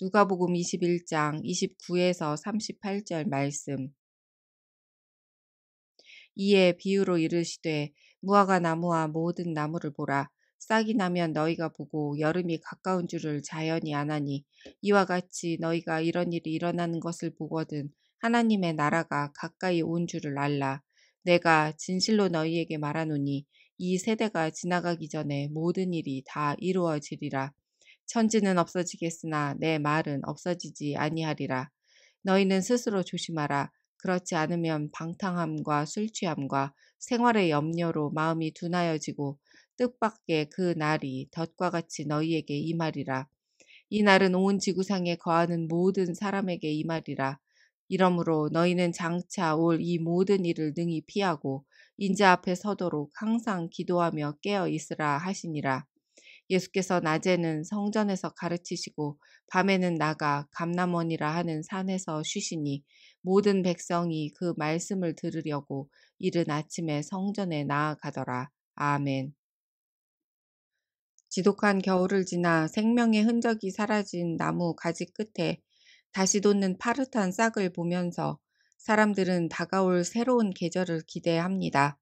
누가복음 21장 29에서 38절 말씀. 이에 비유로 이르시되 무화과 나무와 모든 나무를 보라. 싹이 나면 너희가 보고 여름이 가까운 줄을 자연히 아나니 이와 같이 너희가 이런 일이 일어나는 것을 보거든 하나님의 나라가 가까이 온 줄을 알라. 내가 진실로 너희에게 말하노니 이 세대가 지나가기 전에 모든 일이 다 이루어지리라. 천지는 없어지겠으나 내 말은 없어지지 아니하리라. 너희는 스스로 조심하라. 그렇지 않으면 방탕함과 술 취함과 생활의 염려로 마음이 둔하여지고 뜻밖의 그 날이 덫과 같이 너희에게 임하리라. 이 날은 온 지구상에 거하는 모든 사람에게 임하리라. 이러므로 너희는 장차 올 이 모든 일을 능히 피하고 인자 앞에 서도록 항상 기도하며 깨어 있으라 하시니라. 예수께서 낮에는 성전에서 가르치시고 밤에는 나가 감람원이라 하는 산에서 쉬시니 모든 백성이 그 말씀을 들으려고 이른 아침에 성전에 나아가더라. 아멘. 지독한 겨울을 지나 생명의 흔적이 사라진 나무 가지 끝에 다시 돋는 파릇한 싹을 보면서 사람들은 다가올 새로운 계절을 기대합니다.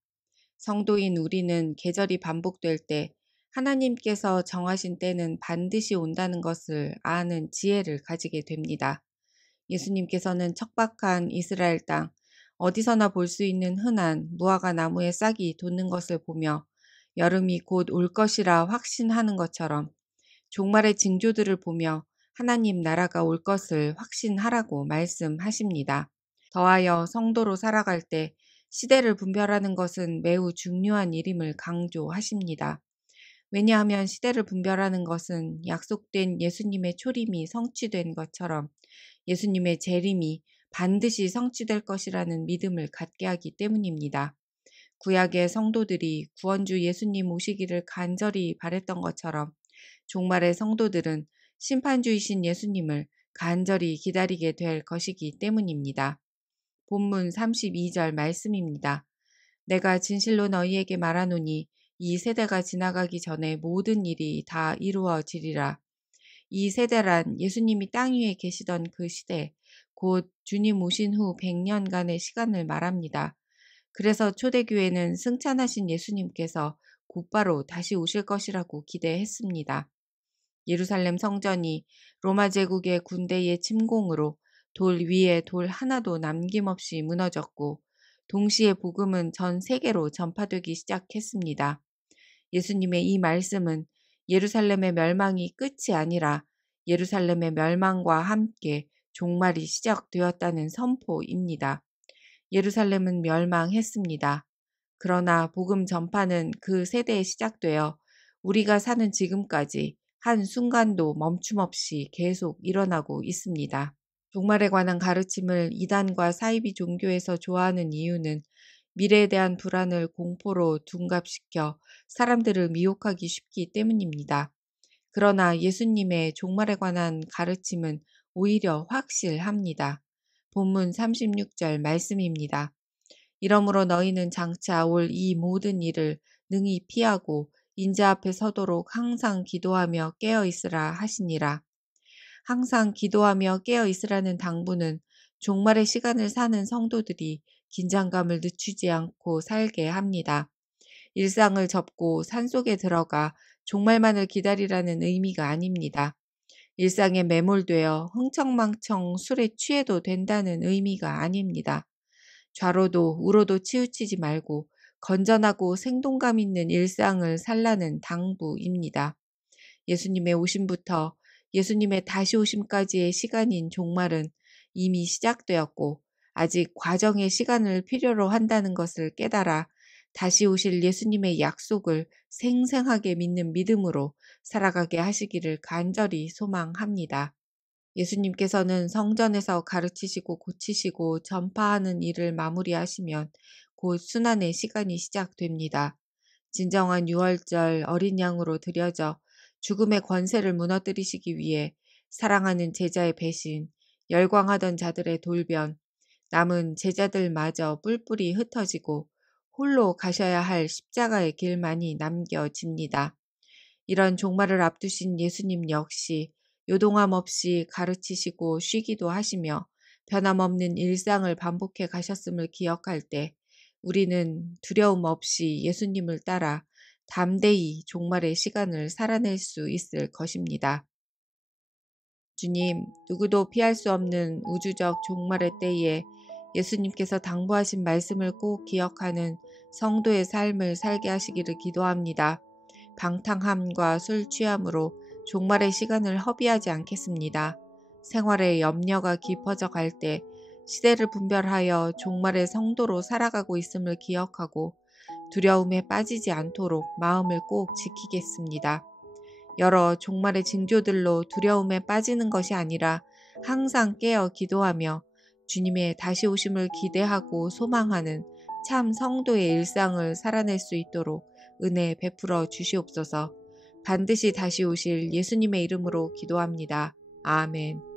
성도인 우리는 계절이 반복될 때 하나님께서 정하신 때는 반드시 온다는 것을 아는 지혜를 가지게 됩니다. 예수님께서는 척박한 이스라엘 땅, 어디서나 볼 수 있는 흔한 무화과 나무의 싹이 돋는 것을 보며 여름이 곧 올 것이라 확신하는 것처럼 종말의 징조들을 보며 하나님 나라가 올 것을 확신하라고 말씀하십니다. 더하여 성도로 살아갈 때 시대를 분별하는 것은 매우 중요한 일임을 강조하십니다. 왜냐하면 시대를 분별하는 것은 약속된 예수님의 초림이 성취된 것처럼 예수님의 재림이 반드시 성취될 것이라는 믿음을 갖게 하기 때문입니다. 구약의 성도들이 구원주 예수님 오시기를 간절히 바랬던 것처럼 종말의 성도들은 심판주이신 예수님을 간절히 기다리게 될 것이기 때문입니다. 본문 32절 말씀입니다. 내가 진실로 너희에게 말하노니 이 세대가 지나가기 전에 모든 일이 다 이루어지리라. 이 세대란 예수님이 땅 위에 계시던 그 시대, 곧 주님 오신 후 100년간의 시간을 말합니다. 그래서 초대교회는 승천하신 예수님께서 곧바로 다시 오실 것이라고 기대했습니다. 예루살렘 성전이 로마 제국의 군대의 침공으로 돌 위에 돌 하나도 남김없이 무너졌고 동시에 복음은 전 세계로 전파되기 시작했습니다. 예수님의 이 말씀은 예루살렘의 멸망이 끝이 아니라 예루살렘의 멸망과 함께 종말이 시작되었다는 선포입니다. 예루살렘은 멸망했습니다. 그러나 복음 전파는 그 세대에 시작되어 우리가 사는 지금까지 한순간도 멈춤없이 계속 일어나고 있습니다. 종말에 관한 가르침을 이단과 사이비 종교에서 좋아하는 이유는 미래에 대한 불안을 공포로 둔갑시켜 사람들을 미혹하기 쉽기 때문입니다. 그러나 예수님의 종말에 관한 가르침은 오히려 확실합니다. 본문 36절 말씀입니다. 이러므로 너희는 장차 올 이 모든 일을 능히 피하고 인자 앞에 서도록 항상 기도하며 깨어 있으라 하시니라. 항상 기도하며 깨어 있으라는 당부는 종말의 시간을 사는 성도들이 긴장감을 늦추지 않고 살게 합니다. 일상을 접고 산속에 들어가 종말만을 기다리라는 의미가 아닙니다. 일상에 매몰되어 흥청망청 술에 취해도 된다는 의미가 아닙니다. 좌로도 우로도 치우치지 말고 건전하고 생동감 있는 일상을 살라는 당부입니다. 예수님의 오심부터 예수님의 다시 오심까지의 시간인 종말은 이미 시작되었고 아직 과정의 시간을 필요로 한다는 것을 깨달아 다시 오실 예수님의 약속을 생생하게 믿는 믿음으로 살아가게 하시기를 간절히 소망합니다. 예수님께서는 성전에서 가르치시고 고치시고 전파하는 일을 마무리하시면 곧 순환의 시간이 시작됩니다. 진정한 유월절 어린 양으로 드려져 죽음의 권세를 무너뜨리시기 위해 사랑하는 제자의 배신, 열광하던 자들의 돌변, 남은 제자들마저 뿔뿔이 흩어지고 홀로 가셔야 할 십자가의 길만이 남겨집니다. 이런 종말을 앞두신 예수님 역시 요동함 없이 가르치시고 쉬기도 하시며 변함없는 일상을 반복해 가셨음을 기억할 때 우리는 두려움 없이 예수님을 따라 담대히 종말의 시간을 살아낼 수 있을 것입니다. 주님, 누구도 피할 수 없는 우주적 종말의 때에 예수님께서 당부하신 말씀을 꼭 기억하는 성도의 삶을 살게 하시기를 기도합니다. 방탕함과 술 취함으로 종말의 시간을 허비하지 않겠습니다. 생활의 염려가 깊어져 갈 때 시대를 분별하여 종말의 성도로 살아가고 있음을 기억하고 두려움에 빠지지 않도록 마음을 꼭 지키겠습니다. 여러 종말의 징조들로 두려움에 빠지는 것이 아니라 항상 깨어 기도하며 주님의 다시 오심을 기대하고 소망하는 참 성도의 일상을 살아낼 수 있도록 은혜 베풀어 주시옵소서. 반드시 다시 오실 예수님의 이름으로 기도합니다. 아멘.